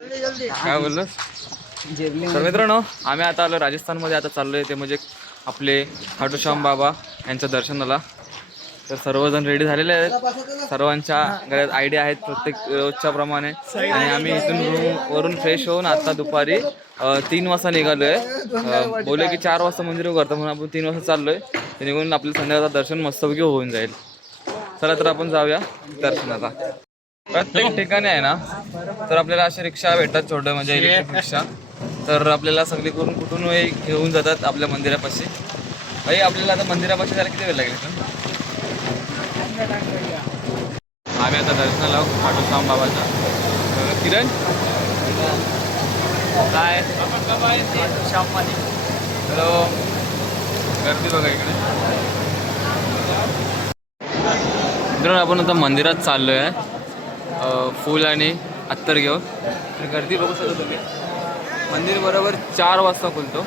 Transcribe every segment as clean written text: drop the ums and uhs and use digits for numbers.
काय बोललोस? तर मित्रांनो, आम्ही आता आलो राजस्थानमध्ये. आता चाललोय ते म्हणजे आपले खाटू श्याम बाबा यांच्या दर्शनाला. तर सर्वजण रेडी झालेले आहेत. सर्वांच्या गळ्यात आयडिया आहेत प्रत्येक रोजच्या प्रमाणे. आणि आम्ही इथून रूमवरून फ्रेश होऊन आता दुपारी 3 वाजता निघालोय. बोले की 4 वाजता मंदिर उघडतं, म्हणून आपण 3 वाजता चाललोय. ते निघून आपलं संध्याकाळचं दर्शन मस्तपैकी होऊन जाईल. चला तर आपण जाऊया दर्शनाला. प्रत्येक ठिकाणी आहे ना, तर आपल्याला अशा रिक्षा भेटतात छोट्या, म्हणजे इलेक्ट्रिक रिक्षा. तर आपल्याला सगळी करून कुठून घेऊन जातात आपल्या मंदिरापाशी. भाई आपल्याला आता मंदिरापाशी जायला किती वेळ लागेल? आम्ही आता दर्शनाला आहोत खाटू श्याम बाबाच्या. किरण काय हॅलो, गर्दी बघा इकडे. मित्रांनो, आपण आता मंदिरात चाललो आहे फूल आणि अत्तर घेऊन. तर गर्दी बघू शकता तुम्ही. मंदिर बरोबर 4 वाजता खुलतो.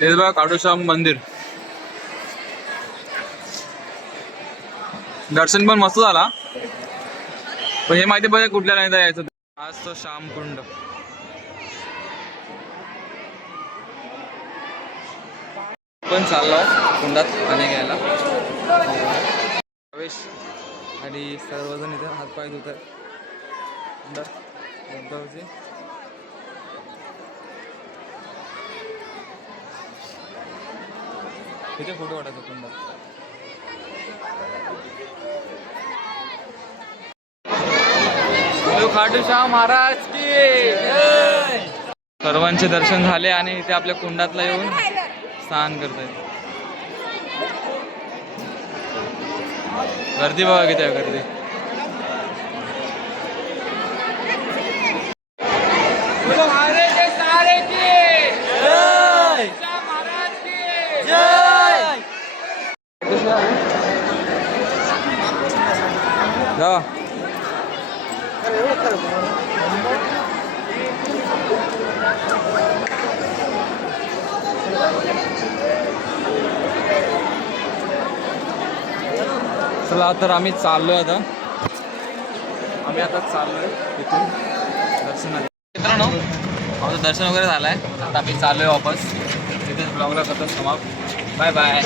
तेच बघा खाटू श्याम मंदिर. दर्शन पण मस्त झाला, पण हे माहिती पाहिजे कुठल्या लाईनला यायचं. आज तो श्यामकुंड. पण चाललो कुंडात पाणी घ्यायला. आणि सर्वजण इथे हातपाय धुत आहेत. इथे फोटो काढायचा कुंडात. खाटू श्याम महाराज की सर्वांचे दर्शन झाले आणि इथे आपल्या कुंडातला येऊन स्नान करतायत. गर्दी बघा किती आहे गर्दी. जा चला तर आम्ही चाललोय आता. चाललोय इथून दर्शनाला. मित्रांनो, आमचं दर्शन वगैरे झालंय. आता आम्ही चाललोय वापस. तिथेच ब्लॉगला करतो समाप्त. Bye bye.